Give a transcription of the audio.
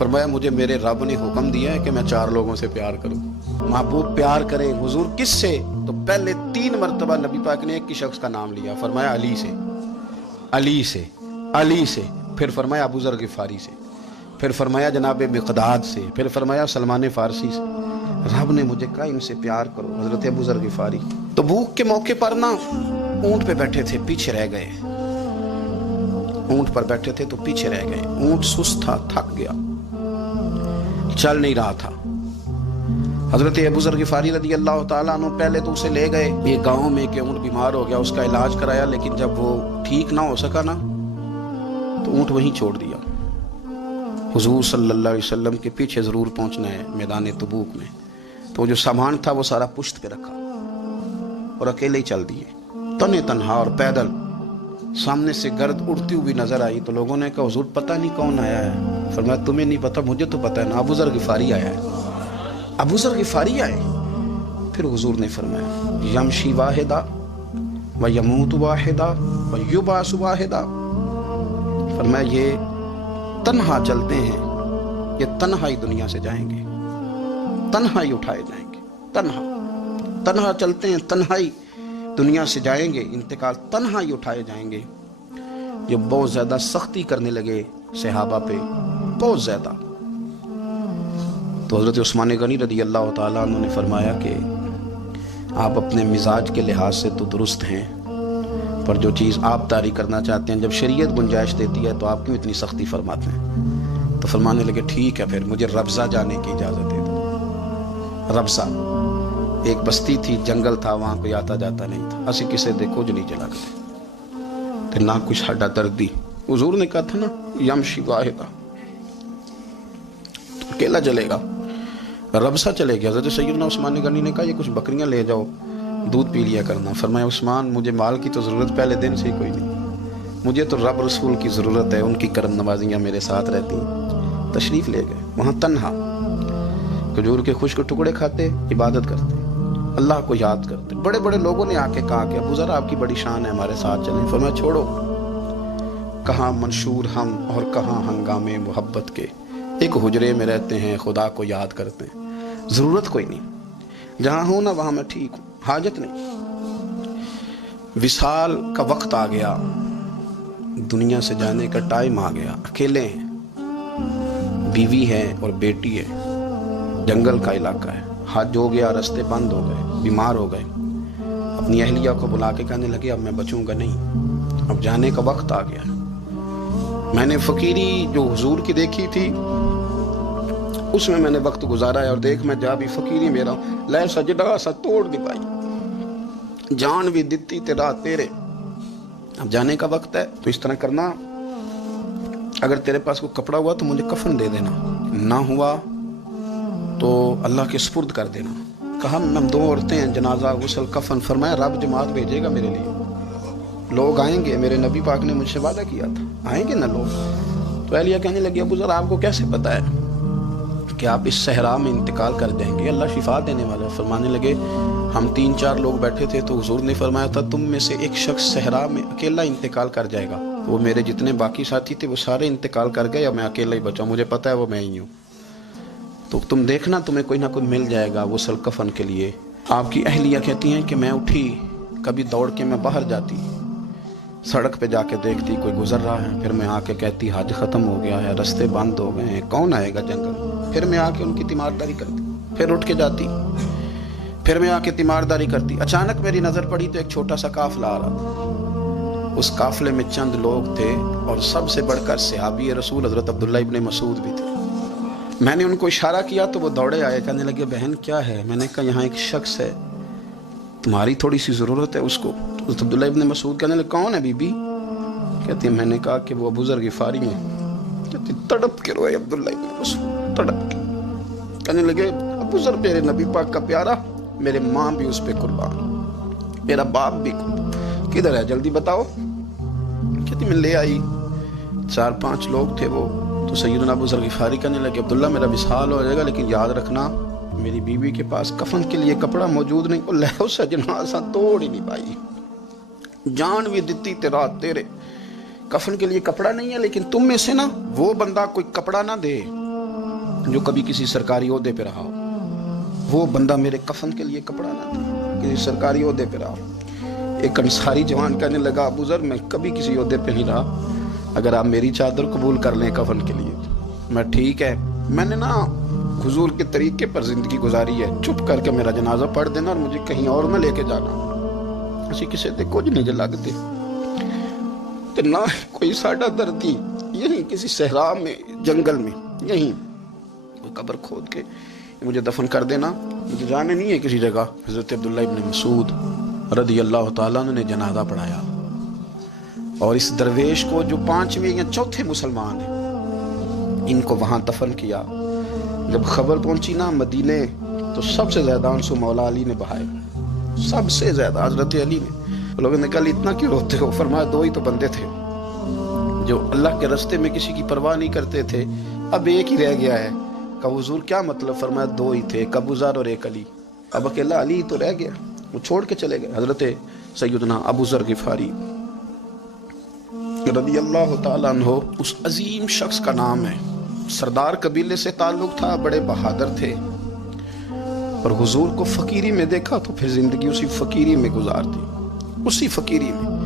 فرمایا مجھے میرے رب نے حکم دیا ہے کہ میں 4 لوگوں سے پیار کروں۔ محبوب پیار کرے حضور کس سے؟ تو پہلے 3 مرتبہ نبی پاک نے ایک ہی شخص کا نام لیا، فرمایا علی سے، علی سے، علی سے، پھر فرمایا ابو ذر غفاری سے، پھر فرمایا جناب مقداد سے، پھر فرمایا سلمان فارسی سے۔ رب نے مجھے کہا ان سے پیار کرو، حضرت ابو ذر غفاری۔ تو بھوک کے موقع پر نا اونٹ پہ بیٹھے تھے، پیچھے رہ گئے، اونٹ پر بیٹھے تھے تو پیچھے رہ گئے، اونٹ سست تھا، تھک گیا، چل نہیں رہا تھا۔ حضرت ابو ذر غفاری رضی اللہ تعالیٰ عنہ پہلے تو اسے لے گئے یہ گاؤں میں کہ اونٹ بیمار ہو گیا، اس کا علاج کرایا، لیکن جب وہ ٹھیک نہ ہو سکا نا تو اونٹ وہیں چھوڑ دیا۔ حضور صلی اللہ علیہ وسلم کے پیچھے ضرور پہنچنا ہے میدان تبوک میں، تو جو سامان تھا وہ سارا پشت پہ رکھا اور اکیلے ہی چل دیے، تنے تنہا اور پیدل۔ سامنے سے گرد اڑتی ہوئی نظر آئی تو لوگوں نے کہا حضور پتہ نہیں کون آیا ہے۔ فرمایا تمہیں نہیں پتہ، مجھے تو پتہ ہے نا، ابو ذر غفاری آیا ہے، ابو ذر غفاری آئے۔ پھر حضور نے فرمایا یمشی واحدہ و یموت واحدہ و یبعث واحدہ، فرمایا یہ تنہا چلتے ہیں، یہ تنہا ہی دنیا سے جائیں گے، تنہا ہی اٹھائے جائیں گے، تنہا تنہا چلتے ہیں، تنہا ہی دنیا سے جائیں گے، انتقال تنہا ہی اٹھائے جائیں گے۔ یہ بہت زیادہ سختی کرنے لگے صحابہ پہ، بہت زیادہ۔ تو حضرت عثمان غنی رضی اللہ تعالیٰ عنہ نے فرمایا کہ آپ اپنے مزاج کے لحاظ سے تو درست ہیں، پر جو چیز آپ طاری کرنا چاہتے ہیں جب شریعت گنجائش دیتی ہے تو آپ کیوں اتنی سختی فرماتے ہیں؟ تو فرمانے لگے ٹھیک ہے پھر مجھے ربضہ جانے کی اجازت دے دو۔ ربضہ ایک بستی تھی، جنگل تھا، وہاں کوئی آتا جاتا نہیں تھا، اسی کسے دے کچھ نہیں چلا کرتے نہ کچھ ہڈا دردی۔ حضور نے کہا تھا نا یمشی واحدہ، اکیلا چلے گا، ربضہ چلے گیا۔ حضرت سیدنا عثمان غنی نے کہا یہ کچھ بکریاں لے جاؤ، دودھ پی لیا کرنا۔ فرمایا عثمان مجھے مال کی تو ضرورت پہلے دن سے ہی کوئی نہیں، مجھے تو رب رسول کی ضرورت ہے، ان کی کرم نوازیاں میرے ساتھ رہتی ہیں۔ تشریف لے گئے، وہاں تنہا کھجور کے خشک ٹکڑے کھاتے، عبادت کرتے، اللہ کو یاد کرتے۔ بڑے بڑے لوگوں نے آ کے کہا کہ ابو ذر آپ کی بڑی شان ہے، ہمارے ساتھ چلیں۔ فرمایا چھوڑو، کہاں منشور ہم اور کہاں ہنگامے محبت کے، ایک حجرے میں رہتے ہیں، خدا کو یاد کرتے ہیں، ضرورت کوئی نہیں، جہاں ہوں نا وہاں میں ٹھیک ہوں، حاجت نہیں۔ وصال کا وقت آ گیا، دنیا سے جانے کا ٹائم آ گیا، اکیلے ہیں، بیوی ہے اور بیٹی ہے، جنگل کا علاقہ ہے، حج ہو گیا، رستے بند ہو گئے، بیمار ہو گئے۔ اپنی اہلیہ کو بلا کے کہنے لگے اب میں بچوں گا نہیں، اب جانے کا وقت آ گیا۔ میں نے فقیری جو حضور کی دیکھی تھی اس میں نے وقت گزارا ہے، اور دیکھ میں جا بھی فقیری میرا لے سجدہ سا توڑ دی پائی، جان بھی دیتی تیرا تیرے، اب جانے کا وقت ہے۔ تو اس طرح کرنا، اگر تیرے پاس کوئی کپڑا ہوا تو مجھے کفن دے دینا، نہ ہوا تو اللہ کے سپرد کر دینا۔ کہا ہم 2 عورتیں ہیں، جنازہ غسل کفن۔ فرمایا رب جماعت بھیجے گا میرے لیے، لوگ آئیں گے، میرے نبی پاک نے مجھ سے وعدہ کیا تھا آئیں گے نا لوگ۔ تو اہلیہ کہنے لگی ابو ذر آپ کو کیسے پتا ہے کہ آپ اس صحرا میں انتقال کر جائیں گے؟ اللہ شفا دینے والا۔ فرمانے لگے ہم 3-4 لوگ بیٹھے تھے تو حضور نے فرمایا تھا تم میں سے ایک شخص صحرا میں اکیلا انتقال کر جائے گا۔ وہ میرے جتنے باقی ساتھی تھے وہ سارے انتقال کر گئے، یا میں اکیلا ہی بچا، مجھے پتا ہے وہ میں ہی ہوں، تو تم دیکھنا تمہیں کوئی نہ کوئی مل جائے گا غسل کفن کے لیے۔ آپ کی اہلیہ کہتی ہیں کہ میں اٹھی، کبھی دوڑ کے میں باہر جاتی، سڑک پہ جا کے دیکھتی کوئی گزر رہا ہے، پھر میں آ کے کہتی حج ختم ہو گیا ہے، رستے بند ہو گئے ہیں، کون آئے گا جنگل؟ پھر میں آ کے ان کی تیمارداری کرتی، پھر اٹھ کے جاتی، پھر میں آ کے تیمارداری کرتی۔ اچانک میری نظر پڑی تو ایک چھوٹا سا قافلہ آ رہا تھا، اس قافلے میں چند لوگ تھے اور سب سے بڑھ کر صحابی رسول حضرت عبداللہ ابن مسعود بھی تھے۔ میں نے ان کو اشارہ کیا تو وہ دوڑے آئے، کہنے لگے بہن کیا ہے؟ میں نے کہا یہاں ایک شخص ہے، تمہاری تھوڑی سی ضرورت ہے اس کو۔ تو عبداللہ ابن مسعود کہنے لگے کون ہے بی بی؟ کہتی میں نے کہا کہ وہ ابو ذر غفاری ہیں۔ کہتی تڑپ کے روئے عبداللہ ابن مسعود، تڑپ کے، کہنے لگے ابو ذر میرے نبی پاک کا پیارا، میرے ماں بھی اس پہ قربان، میرا باپ بھی قربان، کدھر ہے جلدی بتاؤ؟ کہتی میں لے آئی، 4-5 لوگ تھے وہ۔ تو سیدنا ابو ذر غفاری کہنے لگے عبداللہ میرا وصال ہو جائے گا، لیکن یاد رکھنا میری بیوی کے پاس کفن کے لیے کپڑا موجود نہیں، وہ لہو سجنا سا توڑ ہی نہیں پائی، جان بھی دیتی تیرا تیرے، کفن کے لیے کپڑا نہیں ہے، لیکن تم میں سے نا وہ بندہ کوئی کپڑا نہ دے جو کبھی کسی سرکاری عہدے پہ رہا ہو، وہ بندہ میرے کفن کے لیے کپڑا نہ دے، کسی سرکاری عہدے پہ رہا ہو۔ ایک انصاری جوان کہنے لگا ابو ذر میں کبھی کسی عہدے پہ نہیں رہا، اگر آپ میری چادر قبول کر لیں کفن کے لیے میں ٹھیک ہے، میں نے نا حضور کے طریقے پر زندگی گزاری ہے، چپ کر کے میرا جنازہ پڑھ دینا اور مجھے کہیں اور نہ لے کے جانا، اسی کسی تے کچھ نہیں جے لگتے تو نہ کوئی ساڈا دردی، یہیں کسی صحرا میں جنگل میں یہیں کوئی قبر کھود کے مجھے دفن کر دینا، مجھے جانے نہیں ہے کسی جگہ۔ حضرت عبداللہ ابن مسعود رضی اللہ تعالیٰ عنہ نے جنازہ پڑھایا، اور اس درویش کو جو 5ویں یا 4تھے مسلمان ہیں ان کو وہاں دفن کیا۔ جب خبر پہنچی نا مدینے تو سب سے زیادہ آنسو مولا علی نے بہائے، سب سے زیادہ حضرت علی نے۔ لوگوں نے کہا اتنا کیوں روتے ہو؟ فرمایا 2 ہی تو بندے تھے جو اللہ کے راستے میں کسی کی پرواہ نہیں کرتے تھے، اب ایک ہی رہ گیا ہے۔ کہا حضور کیا مطلب؟ فرمایا 2 ہی تھے، ایک ابو ذر اور ایک علی، اب اکیلا علی تو رہ گیا، وہ چھوڑ کے چلے گئے۔ حضرت سیدنا ابو ذر غفاری رضی اللہ تعالیٰ عنہ اس عظیم شخص کا نام ہے، سردار قبیلے سے تعلق تھا، بڑے بہادر تھے، اور حضور کو فقیری میں دیکھا تو پھر زندگی اسی فقیری میں گزار دی، اسی فقیری میں۔